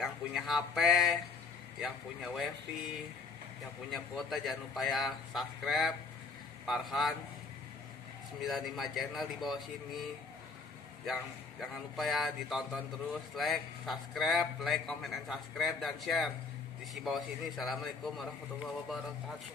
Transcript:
yang punya HP, yang punya wifi, yang punya kuota jangan lupa ya subscribe Farhan 95 channel di bawah sini. Jangan lupa ya ditonton terus, like, subscribe, like, comment, and subscribe dan share di bawah sini. Assalamualaikum warahmatullahi wabarakatuh.